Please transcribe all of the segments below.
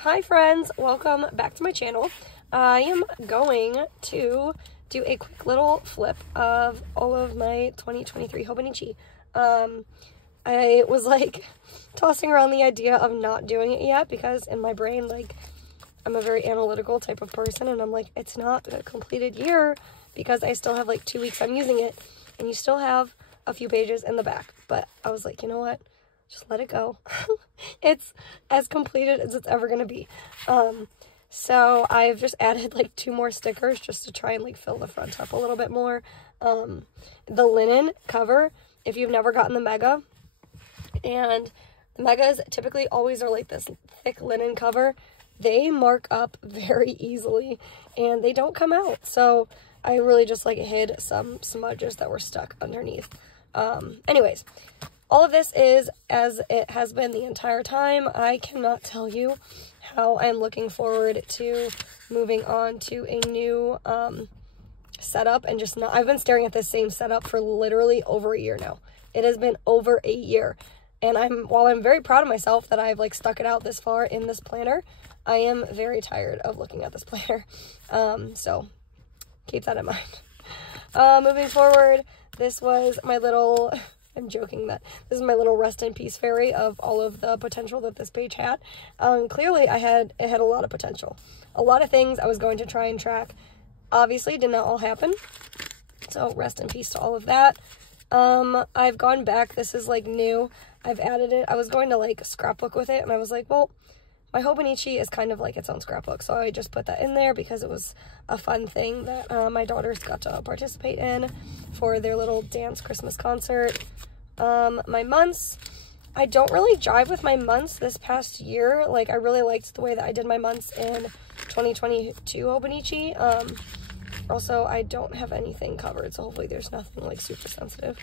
Hi friends, welcome back to my channel. I am going to do a quick little flip of all of my 2023 Hobonichi. I was like tossing around the idea of not doing it yet because in my brain, like, I'm a very analytical type of person and I'm like, it's not a completed year because I still have like 2 weeks I'm using it and you still have a few pages in the back. But I was like, you know what? Just let it go. It's as completed as it's ever going to be. So I've just added like 2 more stickers just to try and like fill the front up a little bit more. The linen cover, if you've never gotten the Mega, and the Megas typically always are like this thick linen cover, they mark up very easily and they don't come out. So I really just like hid some smudges that were stuck underneath. Anyways, all of this is as it has been the entire time. I cannot tell you how I'm looking forward to moving on to a new setup and just not. I've been staring at this same setup for literally over a year now. It has been over a year. And while I'm very proud of myself that I've like stuck it out this far in this planner, I am very tired of looking at this planner. So keep that in mind. Moving forward, this was my little, I'm joking that this is my little rest in peace fairy of all of the potential that this page had. Clearly it had a lot of potential. A lot of things I was going to try and track obviously did not all happen. So rest in peace to all of that. I've gone back. This is like new. I've added it. I was going to like scrapbook with it and I was like, well, my Hobonichi is kind of like its own scrapbook. So I just put that in there because it was a fun thing that my daughters got to participate in for their little dance Christmas concert. My months, I don't really jive with my months this past year. Like, I really liked the way that I did my months in 2022 Hobonichi. Also, I don't have anything covered, so hopefully there's nothing like super sensitive.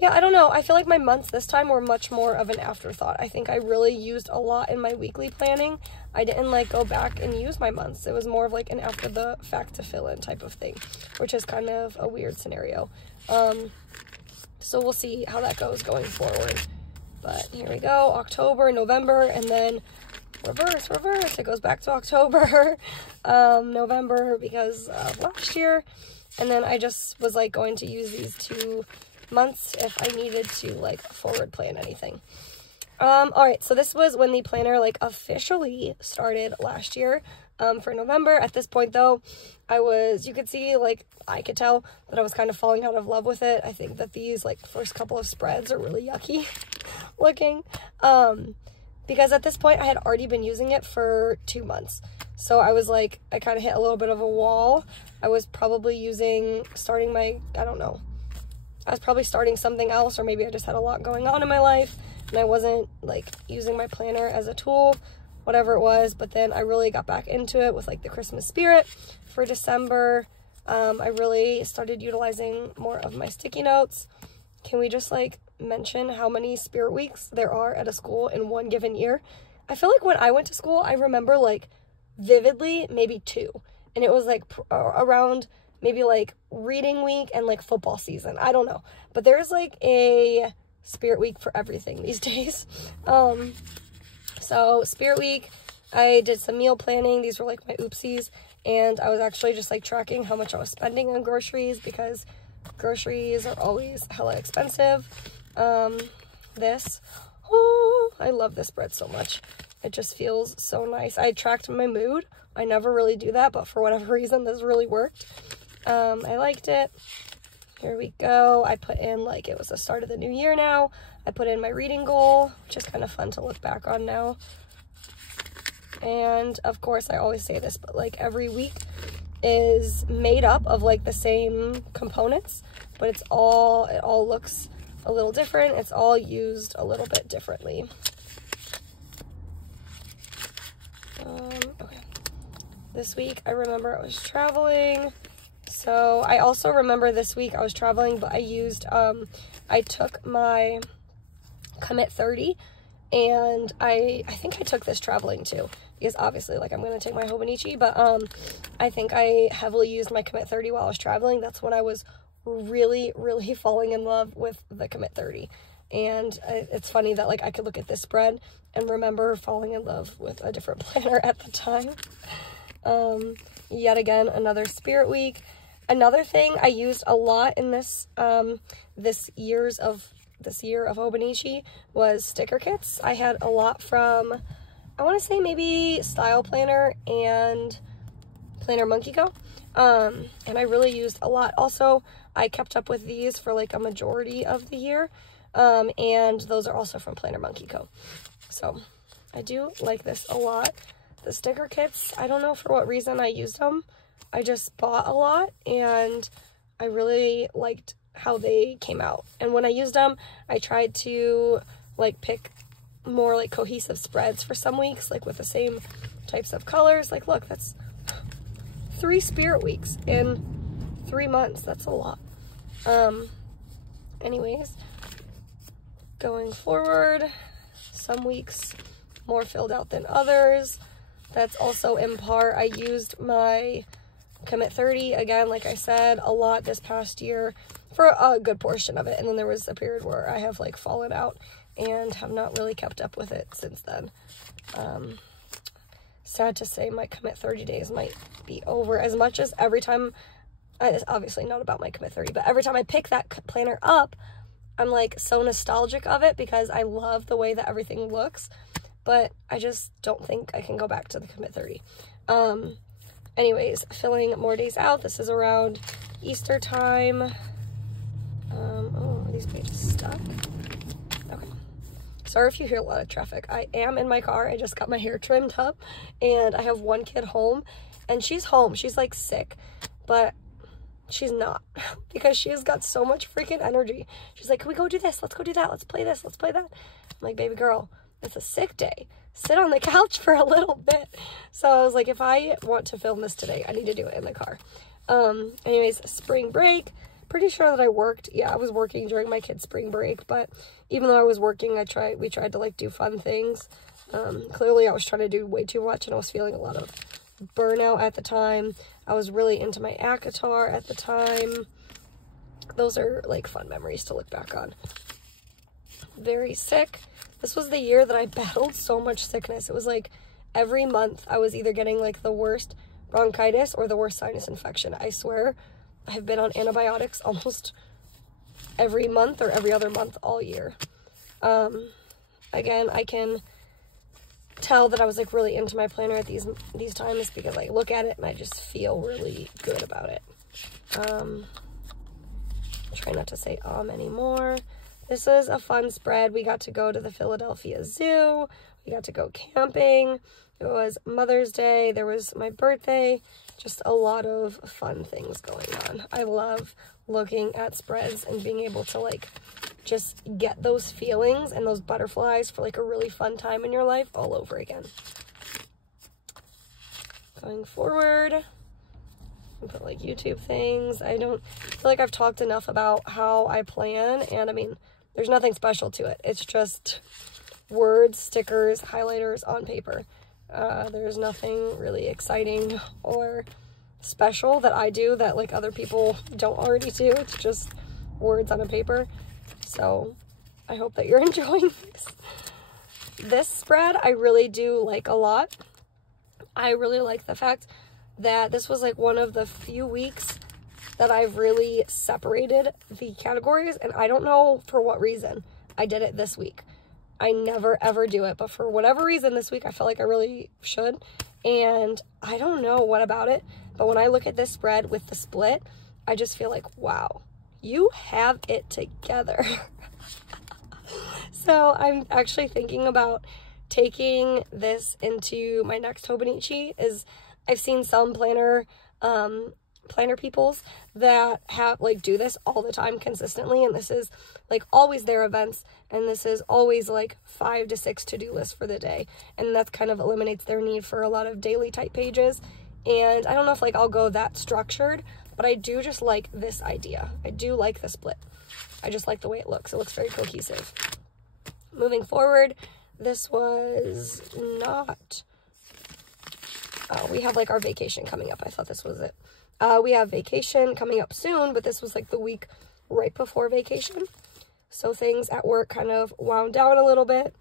Yeah, I don't know. I feel like my months this time were much more of an afterthought. I think I really used a lot in my weekly planning. I didn't like go back and use my months. It was more of like an after the fact to fill in type of thing, which is kind of a weird scenario. So we'll see how that goes going forward. But here we go, October, November, and then reverse. It goes back to October, November because of last year. And then I just was like going to use these 2 months if I needed to like forward plan anything. All right, so this was when the planner like officially started last year. For November. At this point though, you could see, like, I could tell that I was kind of falling out of love with it. I think that these like first couple of spreads are really yucky looking, because at this point I had already been using it for 2 months. So I was like, I kind of hit a little bit of a wall. I was probably starting something else, or maybe I just had a lot going on in my life and I wasn't like using my planner as a tool, whatever it was. But then I really got back into it with like the Christmas spirit for December. I really started utilizing more of my sticky notes. Can we just like mention how many spirit weeks there are at a school in one given year? I feel like when I went to school, I remember like vividly maybe 2, and it was like around maybe like reading week and like football season. I don't know, but there's like a spirit week for everything these days. So Spirit Week, I did some meal planning. These were like my oopsies. And I was actually just like tracking how much I was spending on groceries because groceries are always hella expensive. I love this bread so much. It just feels so nice. I tracked my mood. I never really do that, but for whatever reason, this really worked. I liked it. Here we go. I put in, like, it was the start of the new year now. I put in my reading goal, which is kind of fun to look back on now. And of course, I always say this, but like every week is made up of like the same components, but it all looks a little different. It's all used a little bit differently. Okay. This week, I remember I was traveling. So I also remember this week I was traveling, but I used, I took my Commit 30, and I think I took this traveling too, because obviously, like, I'm going to take my Hobonichi, but I think I heavily used my Commit 30 while I was traveling. That's when I was really, really falling in love with the Commit 30. And it's funny that, like, I could look at this spread and remember falling in love with a different planner at the time. Yet again, another Spirit Week. Another thing I used a lot in this year of Hobonichi was sticker kits. I had a lot from, I want to say maybe Style Planner and Planner Monkey Co. And I really used a lot. Also, I kept up with these for like a majority of the year. And those are also from Planner Monkey Co. So I do like this a lot. The sticker kits, I don't know for what reason I used them. I just bought a lot and I really liked how they came out. And when I used them, I tried to like pick more like cohesive spreads for some weeks, like with the same types of colors. Like, look, that's 3 Spirit Weeks in 3 months. That's a lot. Anyways, going forward, some weeks more filled out than others. That's also in part, I used my Commit 30, again, like I said, a lot this past year for a good portion of it. And then there was a period where I have like fallen out and have not really kept up with it since then. Sad to say my Commit 30 days might be over, as much as every time, it's obviously not about my Commit 30, but every time I pick that planner up, I'm like so nostalgic of it because I love the way that everything looks, but I just don't think I can go back to the Commit 30. Anyways, filling more days out. This is around Easter time. Oh, are these pages stuck? Okay. Sorry if you hear a lot of traffic. I am in my car. I just got my hair trimmed up, and I have one kid home, and she's home. She's like sick, but she's not because she has got so much freaking energy. She's like, can we go do this? Let's go do that. Let's play this. Let's play that. I'm like, baby girl, it's a sick day. Sit on the couch for a little bit. So I was like, if I want to film this today, I need to do it in the car. Anyways, spring break. Pretty sure that I worked. Yeah, I was working during my kid's spring break, but even though I was working, we tried to like do fun things. Clearly I was trying to do way too much and I was feeling a lot of burnout at the time. I was really into my ACOTAR at the time. Those are like fun memories to look back on. Very sick. This was the year that I battled so much sickness. It was like every month I was either getting like the worst bronchitis or the worst sinus infection. I swear I've been on antibiotics almost every month or every other month all year. Again, I can tell that I was like really into my planner at these times because I look at it and I just feel really good about it. Try not to say anymore. This was a fun spread. We got to go to the Philadelphia Zoo. We got to go camping. It was Mother's Day. There was my birthday. Just a lot of fun things going on. I love looking at spreads and being able to like just get those feelings and those butterflies for like a really fun time in your life all over again. Going forward, I'll put like YouTube things. I don't feel like I've talked enough about how I plan, and I mean, there's nothing special to it. It's just words, stickers, highlighters on paper. There's nothing really exciting or special that I do that like other people don't already do. It's just words on a paper. So I hope that you're enjoying this. This spread I really do like a lot. I really like the fact that this was like one of the few weeks that I've really separated the categories, and I don't know for what reason I did it this week. I never ever do it, but for whatever reason this week I felt like I really should, and I don't know what about it, but when I look at this spread with the split, I just feel like, wow, you have it together. So I'm actually thinking about taking this into my next Hobonichi. I've seen some planner peoples that have like do this all the time consistently, and this is like always their events, and this is always like 5 to 6 to-do lists for the day, and that kind of eliminates their need for a lot of daily type pages. And I don't know if like I'll go that structured, but I do just like this idea. I do like the split. I just like the way it looks. It looks very cohesive. Moving forward, this was not... Oh, we have like our vacation coming up. I thought this was it. We have vacation coming up soon, but this was like the week right before vacation. So things at work kind of wound down a little bit.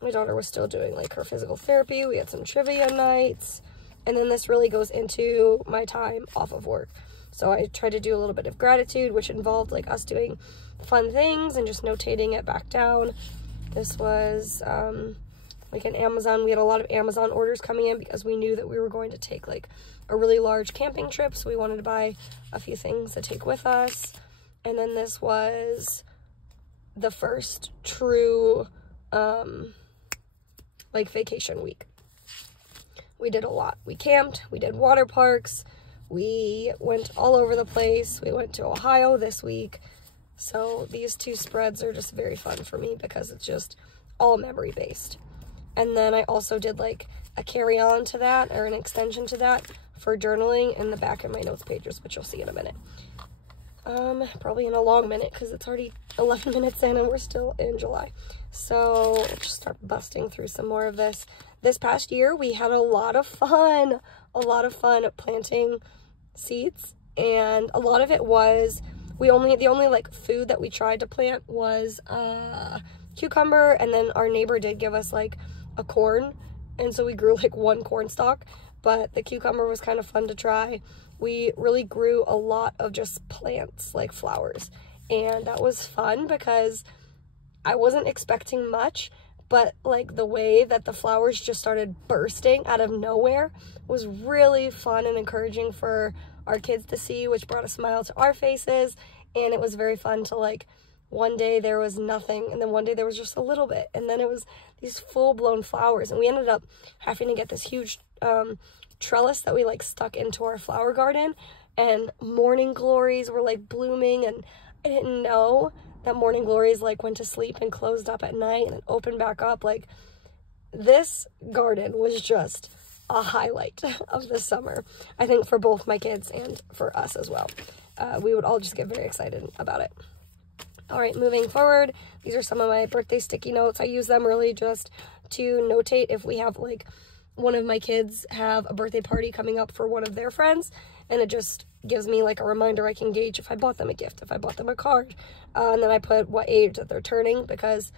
My daughter was still doing like her physical therapy. We had some trivia nights. And then this really goes into my time off of work. So I tried to do a little bit of gratitude, which involved like us doing fun things and just notating it back down. This was like an Amazon. We had a lot of Amazon orders coming in because we knew that we were going to take like a really large camping trip. So we wanted to buy a few things to take with us. And then this was the first true like vacation week. We did a lot. We camped, we did water parks, we went all over the place. We went to Ohio this week. So these two spreads are just very fun for me because it's just all memory based. And then I also did like a carry-on to that, or an extension to that, for journaling in the back of my notes pages, which you'll see in a minute. Probably in a long minute because it's already 11 minutes in and we're still in July. So we'll just start busting through some more of this. This past year, we had a lot of fun planting seeds, and a lot of it was, the only like food that we tried to plant was cucumber, and then our neighbor did give us like a corn, and so we grew like one corn stalk, but the cucumber was kind of fun to try. We really grew a lot of just plants, like flowers, and that was fun because I wasn't expecting much, but like the way that the flowers just started bursting out of nowhere was really fun and encouraging for our kids to see, which brought a smile to our faces. And it was very fun to, like, one day there was nothing, and then one day there was just a little bit, and then it was these full-blown flowers. And we ended up having to get this huge trellis that we like stuck into our flower garden, and morning glories were like blooming, and I didn't know that morning glories like went to sleep and closed up at night and then opened back up. Like, this garden was just a highlight of the summer, I think, for both my kids and for us as well. We would all just get very excited about it. All right, moving forward, these are some of my birthday sticky notes. I use them really just to notate if we have like one of my kids have a birthday party coming up for one of their friends, and it just gives me like a reminder. I can gauge if I bought them a gift, if I bought them a card, and then I put what age that they're turning, because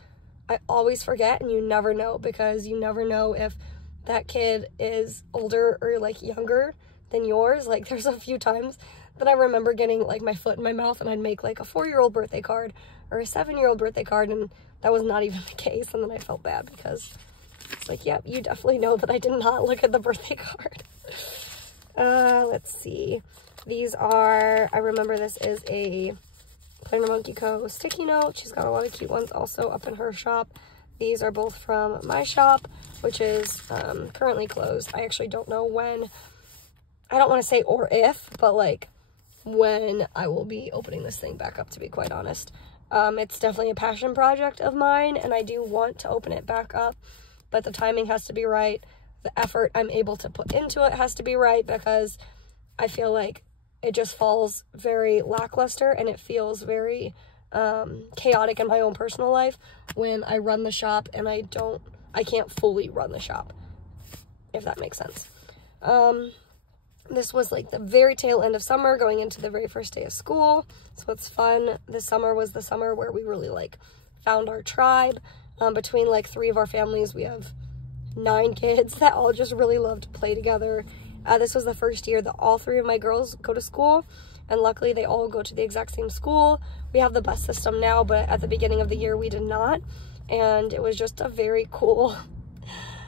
I always forget, and you never know, because you never know if that kid is older or like younger than yours. Like, there's a few times that I remember getting like my foot in my mouth, and I'd make like a 4-year-old birthday card or a 7-year-old birthday card, and that was not even the case. And then I felt bad because it's like, yep, you definitely know that I did not look at the birthday card. Let's see. These are, I remember this is a Planner Monkey Co. sticky note. She's got a lot of cute ones also up in her shop. These are both from my shop, which is currently closed. I actually don't know when, I don't want to say or if, but like when I will be opening this thing back up, to be quite honest. It's definitely a passion project of mine, and I do want to open it back up, but the timing has to be right. The effort I'm able to put into it has to be right, because I feel like it just falls very lackluster, and it feels very chaotic in my own personal life when I run the shop and I can't fully run the shop, if that makes sense. This was like the very tail end of summer, going into the very first day of school. So it's fun. This summer was the summer where we really like found our tribe. Between like 3 of our families, we have 9 kids that all just really love to play together. This was the first year that all 3 of my girls go to school, and luckily they all go to the exact same school. We have the bus system now, but at the beginning of the year we did not, and it was just a very cool,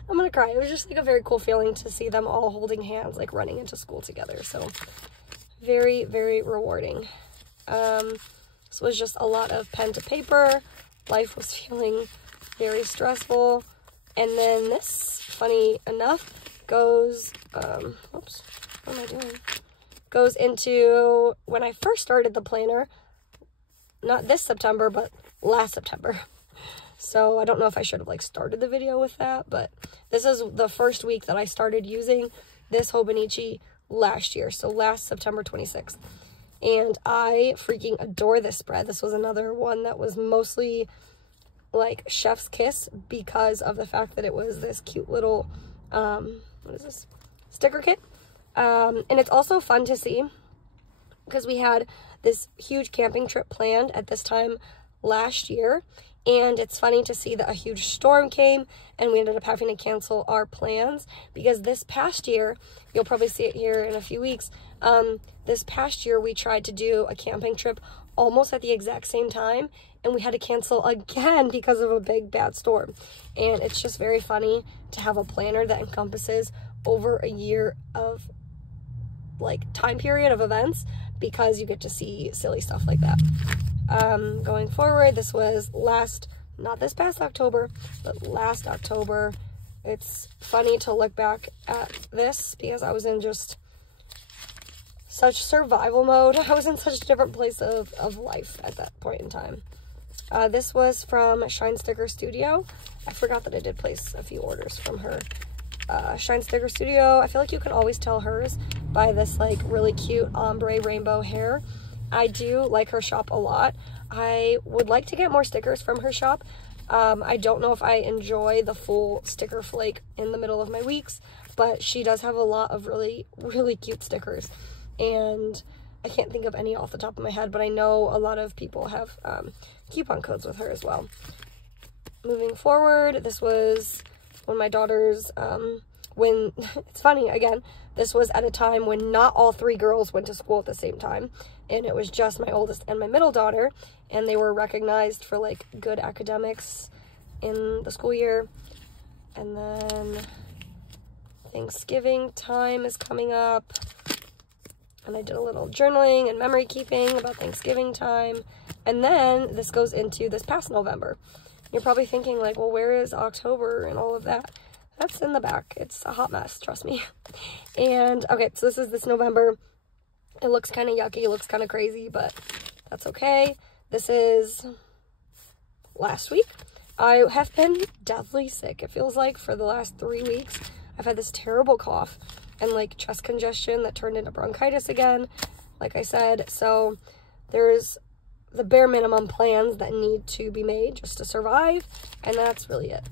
I'm gonna cry, it was just like a very cool feeling to see them all holding hands, like running into school together. So very, very rewarding. This was just a lot of pen to paper. Life was feeling very stressful. And then this, funny enough, goes, oops, what am I doing? Goes into when I first started the planner, not this September, but last September. So I don't know if I should have like started the video with that, but this is the first week that I started using this Hobonichi last year. So last September 26th. And I freaking adore this spread. This was another one that was mostly like chef's kiss because of the fact that it was this cute little, what is this? Sticker kit. And it's also fun to see because we had this huge camping trip planned at this time last year, and it's funny to see that a huge storm came and we ended up having to cancel our plans, because this past year, you'll probably see it here in a few weeks, this past year we tried to do a camping trip almost at the exact same time, and we had to cancel again because of a big bad storm. And it's just very funny to have a planner that encompasses over a year of like time period of events, because you get to see silly stuff like that. Going forward, this was not this past October, but last October. It's funny to look back at this because I was in just such survival mode. I was in such a different place of life at that point in time. This was from Shine Sticker Studio. I forgot that I did place a few orders from her. Shine Sticker Studio, I feel like you can always tell hers by this like really cute ombre rainbow hair. I do like her shop a lot. I would like to get more stickers from her shop. I don't know if I enjoy the full sticker flake in the middle of my weeks, but she does have a lot of really, really cute stickers. And I can't think of any off the top of my head, but I know a lot of people have coupon codes with her as well. Moving forward, this was when my daughters, it's funny, again, this was at a time when not all three girls went to school at the same time, and it was just my oldest and my middle daughter, and they were recognized for like good academics in the school year. And then Thanksgiving time is coming up, and I did a little journaling and memory keeping about Thanksgiving time. And then this goes into this past November. You're probably thinking like, well, where is October and all of that? That's in the back. It's a hot mess, trust me. And okay, so this is this November. It looks kind of yucky, it looks kind of crazy, but that's okay. This is last week. I have been deathly sick, it feels like, for the last 3 weeks. I've had this terrible cough and like chest congestion that turned into bronchitis again, like I said. So there's the bare minimum plans that need to be made just to survive, and that's really it.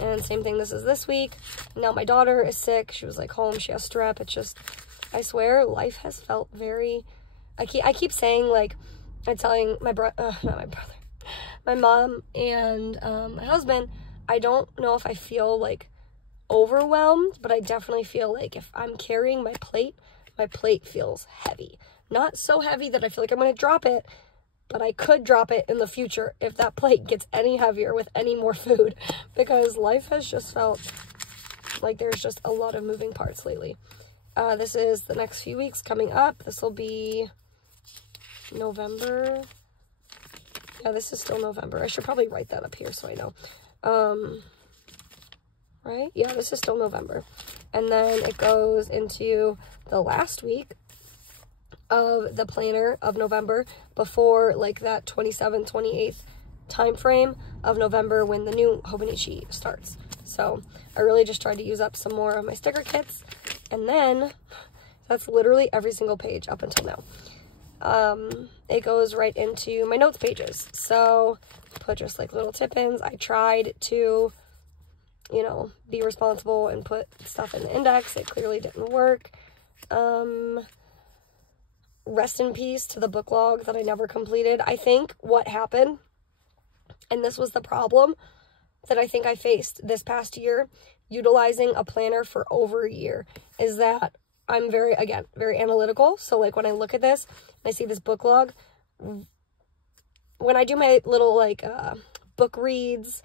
And same thing, this is this week. Now my daughter is sick. She was like home, she has strep. It's just, I swear, life has felt very, I keep saying, like, I'm telling my my mom and my husband, I don't know if I feel like overwhelmed, but I definitely feel like if I'm carrying my plate feels heavy. Not so heavy that I feel like I'm going to drop it, but I could drop it in the future if that plate gets any heavier with any more food, because life has just felt like there's just a lot of moving parts lately. This is the next few weeks coming up. This will be November. Yeah, this is still November. I should probably write that up here so I know. Right? Yeah, this is still November. And then it goes into the last week of the planner of November, before like that 27th, 28th time frame of November when the new Hobonichi starts. So I really just tried to use up some more of my sticker kits, and then that's literally every single page up until now. It goes right into my notes pages. So put just like little tip-ins. I tried to, you know, be responsible and put stuff in the index. It clearly didn't work. Rest in peace to the book log that I never completed. I think what happened, and this was the problem that I think I faced this past year, utilizing a planner for over a year, is that I'm very analytical. So like when I look at this and I see this book log, when I do my little like book reads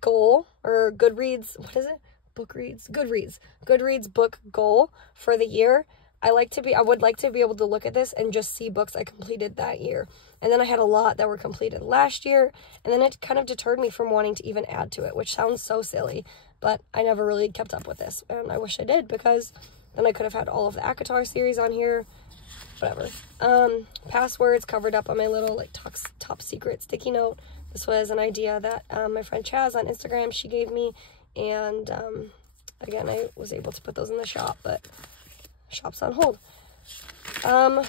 goal, or Goodreads, what is it? Goodreads book goal for the year, I would like to be able to look at this and just see books I completed that year. And then I had a lot that were completed last year, and then it kind of deterred me from wanting to even add to it, which sounds so silly, but I never really kept up with this, and I wish I did, because then I could have had all of the ACOTAR series on here, whatever. Passwords covered up on my little like top secret sticky note. This was an idea that my friend Chaz on Instagram, she gave me, and again, I was able to put those in the shop, but shop's on hold.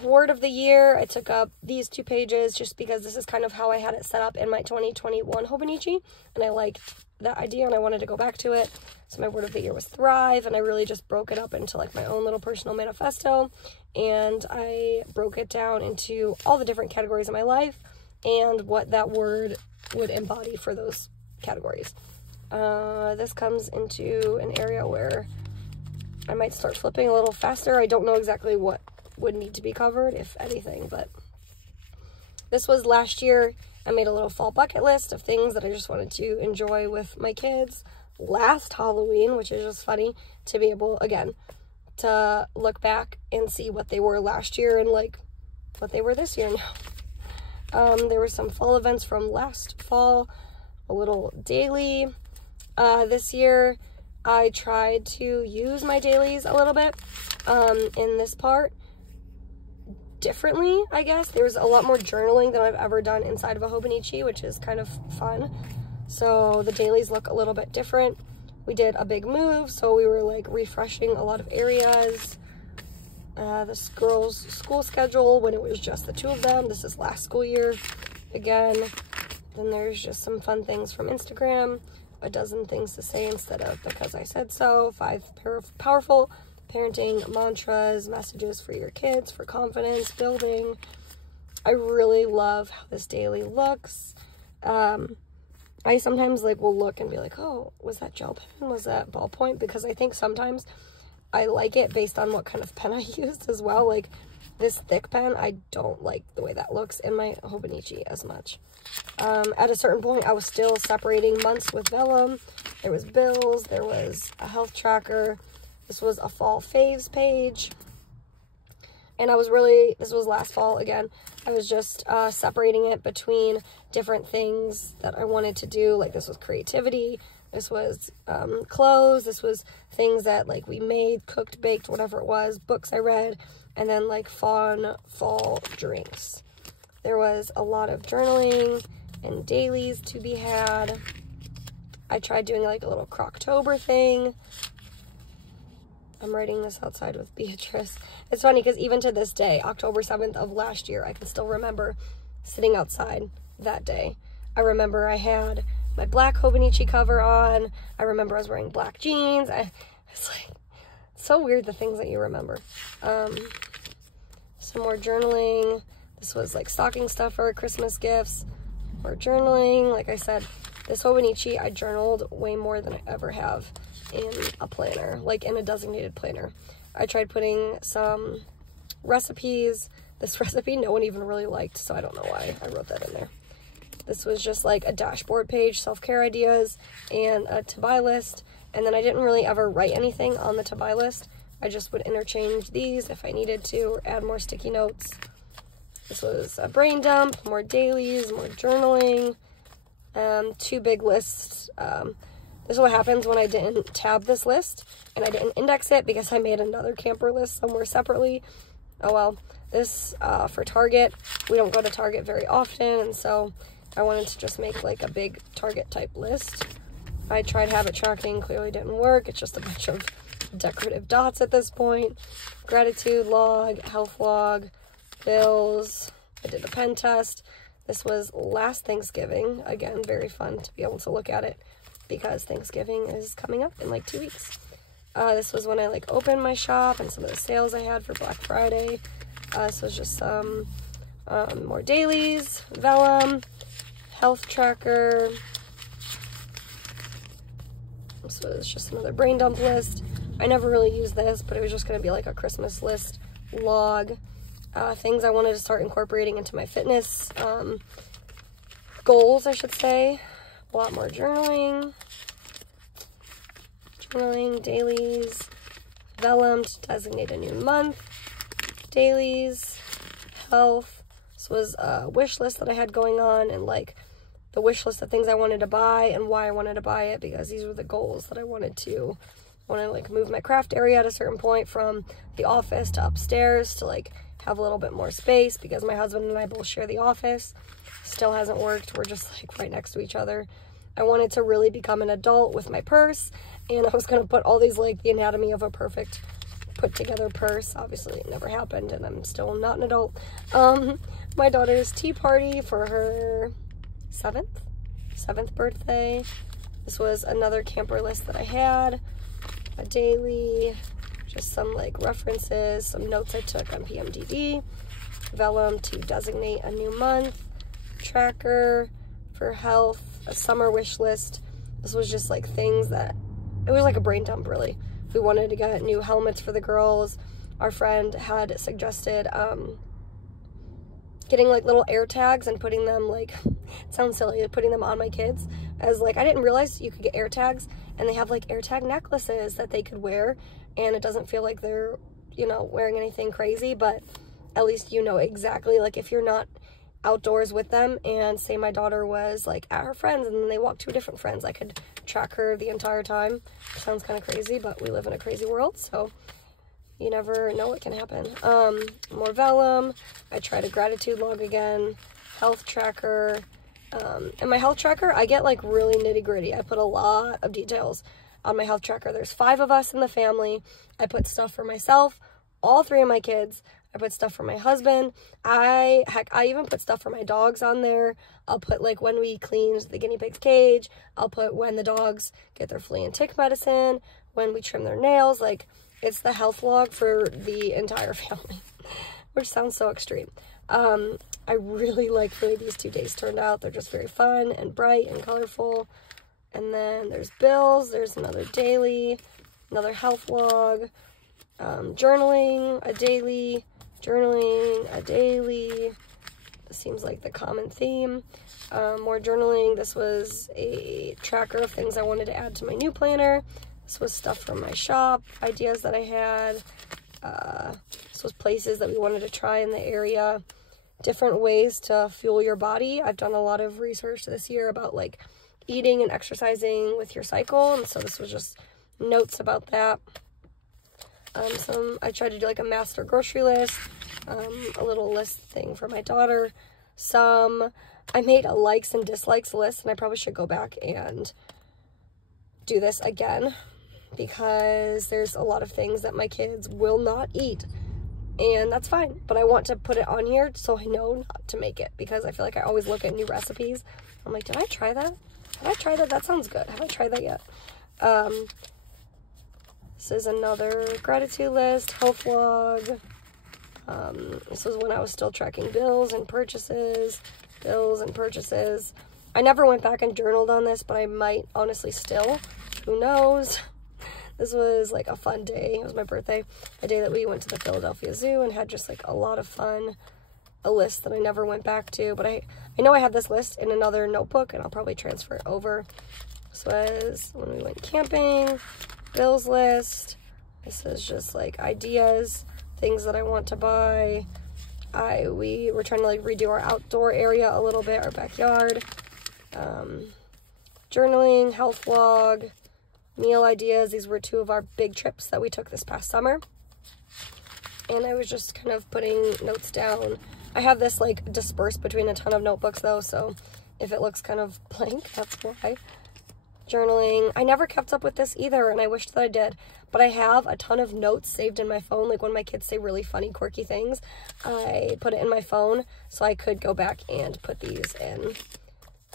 Word of the year, I took up these 2 pages just because this is kind of how I had it set up in my 2021 Hobonichi, and I liked that idea and I wanted to go back to it. So my word of the year was thrive, and I really just broke it up into like my own little personal manifesto, and I broke it down into all the different categories of my life and what that word would embody for those categories. This comes into an area where I might start flipping a little faster. I don't know exactly what would need to be covered, if anything, but this was last year. I made a little fall bucket list of things that I just wanted to enjoy with my kids last Halloween, which is just funny to be able, again, to look back and see what they were last year and like what they were this year now. There were some fall events from last fall, a little daily. This year I tried to use my dailies a little bit in this part differently, I guess. There's a lot more journaling than I've ever done inside of a Hobonichi, which is kind of fun. So the dailies look a little bit different. We did a big move, so we were like refreshing a lot of areas. This girls' school schedule when it was just the two of them. This is last school year again. Then there's just some fun things from Instagram. A dozen things to say instead of because I said so. 5 powerful parenting mantras, messages for your kids, for confidence building. I really love how this daily looks. I sometimes like will look and be like, oh, was that gel pen? Was that ballpoint? Because I think sometimes I like it based on what kind of pen I used as well. Like this thick pen, I don't like the way that looks in my Hobonichi as much. At a certain point, I was still separating months with vellum. There was bills, there was a health tracker. This was a fall faves page. And I was really, this was last fall again, I was just separating it between different things that I wanted to do. Like this was creativity, this was clothes, this was things that like we made, cooked, baked, whatever it was, books I read, and then like fun fall drinks. There was a lot of journaling and dailies to be had. I tried doing like a little Croctober thing. I'm writing this outside with Beatrice. It's funny because even to this day, October 7th of last year, I can still remember sitting outside that day. I remember I had my black Hobonichi cover on. I remember I was wearing black jeans. It's like, it's so weird the things that you remember. Some more journaling. This was like stocking stuffer, Christmas gifts, more journaling. Like I said, this Hobonichi, I journaled way more than I ever have in a planner, like in a designated planner. I tried putting some recipes. This recipe no one even really liked, so I don't know why I wrote that in there. This was just like a dashboard page, self-care ideas, and a to-buy list. And then I didn't really ever write anything on the to-buy list. I just would interchange these if I needed to, or add more sticky notes. This was a brain dump, more dailies, more journaling, 2 big lists. This is what happens when I didn't tab this list and I didn't index it because I made another camper list somewhere separately. Oh well, this for Target. We don't go to Target very often, and so I wanted to just make like a big Target type list. I tried habit tracking, clearly didn't work. It's just a bunch of decorative dots at this point. Gratitude log, health log, bills. I did a pen test. This was last Thanksgiving. Again, very fun to be able to look at it because Thanksgiving is coming up in like 2 weeks. This was when I like opened my shop and some of the sales I had for Black Friday. This was just some more dailies, vellum, health tracker. This was just another brain dump list. I never really used this, but it was just going to be like a Christmas list log. Things I wanted to start incorporating into my fitness goals, I should say. A lot more journaling, dailies, vellum to designate a new month, dailies, health. This was a wish list that I had going on, and like the wish list of things I wanted to buy and why I wanted to buy it, because these were the goals that I wanted to. I want to like move my craft area at a certain point from the office to upstairs to like have a little bit more space, because my husband and I both share the office. Still hasn't worked. We're just like right next to each other. I wanted to really become an adult with my purse, and I was going to put all these like the anatomy of a perfect put together purse. Obviously it never happened, and I'm still not an adult. My daughter's tea party for her seventh birthday. This was another camper list that I had. A daily, just some like references, some notes I took on PMDD, vellum to designate a new month, tracker for health, a summer wish list. This was just like things that, it was like a brain dump really. We wanted to get new helmets for the girls. Our friend had suggested getting like little air tags and putting them like, it sounds silly, putting them on my kids, as like, I didn't realize you could get air tags, and they have like air tag necklaces that they could wear, and it doesn't feel like they're, you know, wearing anything crazy, but at least you know exactly, like if you're not outdoors with them, and say my daughter was like at her friends and then they walked to different friends, I could track her the entire time. Sounds kind of crazy, but we live in a crazy world, so you never know what can happen. More vellum. I tried a gratitude log again, health tracker. And my health tracker, I get like really nitty gritty. I put a lot of details on my health tracker. There's 5 of us in the family. I put stuff for myself, all 3 of my kids. I put stuff for my husband. I even put stuff for my dogs on there. I'll put like when we cleaned the guinea pig's cage. I'll put when the dogs get their flea and tick medicine, when we trim their nails. Like, it's the health log for the entire family, which sounds so extreme. I really like the way these 2 days turned out. They're just very fun and bright and colorful. And then there's bills. There's another daily, another health log, journaling, a daily, journaling, a daily. This seems like the common theme. More journaling. This was a tracker of things I wanted to add to my new planner. This was stuff from my shop, ideas that I had. This was places that we wanted to try in the area. Different ways to fuel your body. I've done a lot of research this year about like eating and exercising with your cycle, and so this was just notes about that. I tried to do like a master grocery list, a little list thing for my daughter. I made a likes and dislikes list, and I probably should go back and do this again, because there's a lot of things that my kids will not eat, and that's fine, but I want to put it on here so I know not to make it, because I feel like I always look at new recipes. I'm like, did I try that? Have I tried that? That sounds good. Have I tried that yet? This is another gratitude list, health log. This was when I was still tracking bills and purchases. I never went back and journaled on this, but I might honestly still. Who knows? This was like a fun day. It was my birthday, a day that we went to the Philadelphia Zoo and had just like a lot of fun. A list that I never went back to, but I know I have this list in another notebook, and I'll probably transfer it over. This was when we went camping, bills list. This is just like ideas, things that I want to buy. We were trying to like redo our outdoor area a little bit, our backyard. Journaling, health log, meal ideas. These were 2 of our big trips that we took this past summer. And I was just kind of putting notes down. I have this like dispersed between a ton of notebooks though, so if it looks kind of blank, that's why. Journaling. I never kept up with this either, and I wish that I did, but I have a ton of notes saved in my phone. Like when my kids say really funny, quirky things, I put it in my phone so I could go back and put these in.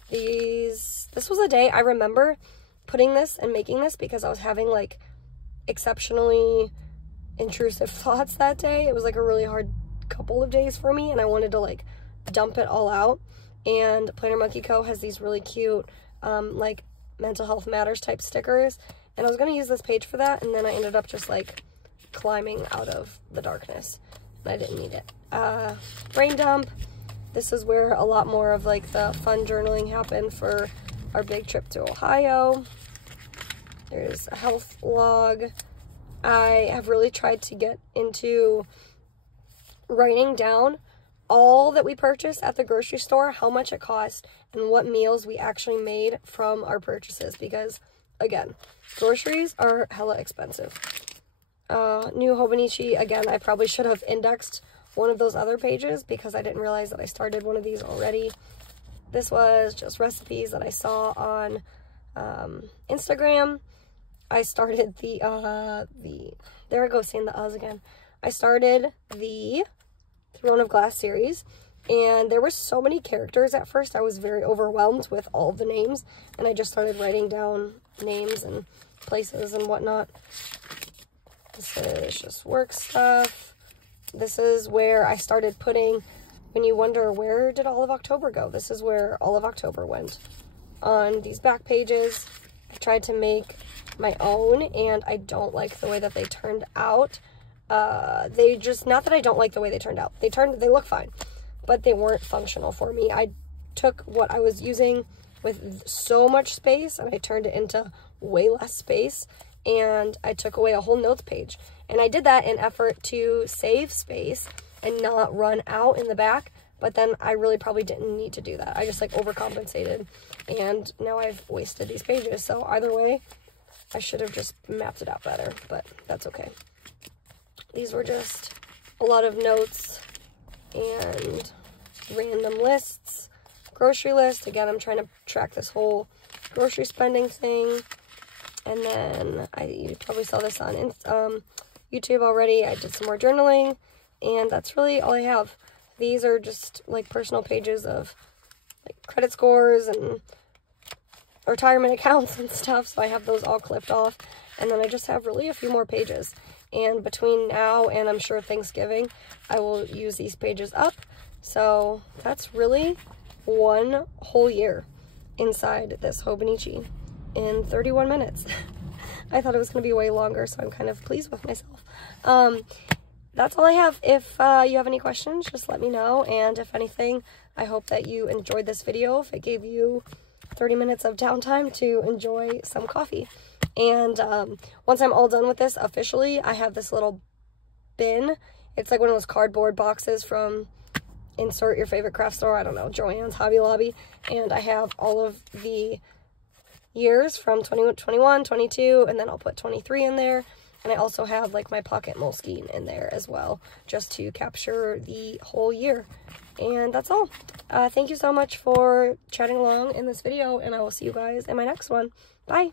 This was a day I remember putting this and making this because I was having like exceptionally intrusive thoughts that day. It was like a really hard couple of days for me, and I wanted to like dump it all out. And Planner Monkey Co. has these really cute like mental health matters type stickers, and I was going to use this page for that, and then I ended up just like climbing out of the darkness, and I didn't need it. Brain dump. This is where a lot more of like the fun journaling happened for our big trip to Ohio. There's a health log. I have really tried to get into writing down all that we purchased at the grocery store, how much it cost, and what meals we actually made from our purchases, because again, groceries are hella expensive. New Hobonichi. Again, I probably should have indexed one of those other pages because I didn't realize that I started one of these already. This was just recipes that I saw on Instagram. I started there I go saying the uhs again. I started the Throne of Glass series, and there were so many characters at first. I was very overwhelmed with all of the names, and I just started writing down names and places and whatnot. This is just work stuff. This is where I started putting when you wonder, where did all of October go? This is where all of October went. On these back pages, I tried to make my own, and I don't like the way that they turned out. Not that I don't like the way they turned out. They look fine, but they weren't functional for me. I took what I was using with so much space, and I turned it into way less space, and I took away a whole notes page. And I did that in effort to save space and not run out in the back, but then I really probably didn't need to do that. I just like overcompensated, and now I've wasted these pages. So either way, I should have just mapped it out better, but that's okay. These were just a lot of notes and random lists. Grocery list, again, I'm trying to track this whole grocery spending thing. And then you probably saw this on YouTube already. I did some more journaling, and that's really all I have. These are just like personal pages of like credit scores and retirement accounts and stuff, so I have those all clipped off. And then I just have really a few more pages, and between now and I'm sure Thanksgiving, I will use these pages up. So that's really one whole year inside this Hobonichi in 31 minutes. I thought it was going to be way longer, so I'm kind of pleased with myself. That's all I have. If you have any questions, just let me know. And if anything, I hope that you enjoyed this video. If it gave you 30 minutes of downtime to enjoy some coffee. And once I'm all done with this officially, I have this little bin. It's like one of those cardboard boxes from insert your favorite craft store. I don't know, Joann's, Hobby Lobby. And I have all of the years from 21, 22, and then I'll put 23 in there. And I also have like my pocket Moleskine in there as well, just to capture the whole year. And that's all. Thank you so much for chatting along in this video, and I will see you guys in my next one. Bye!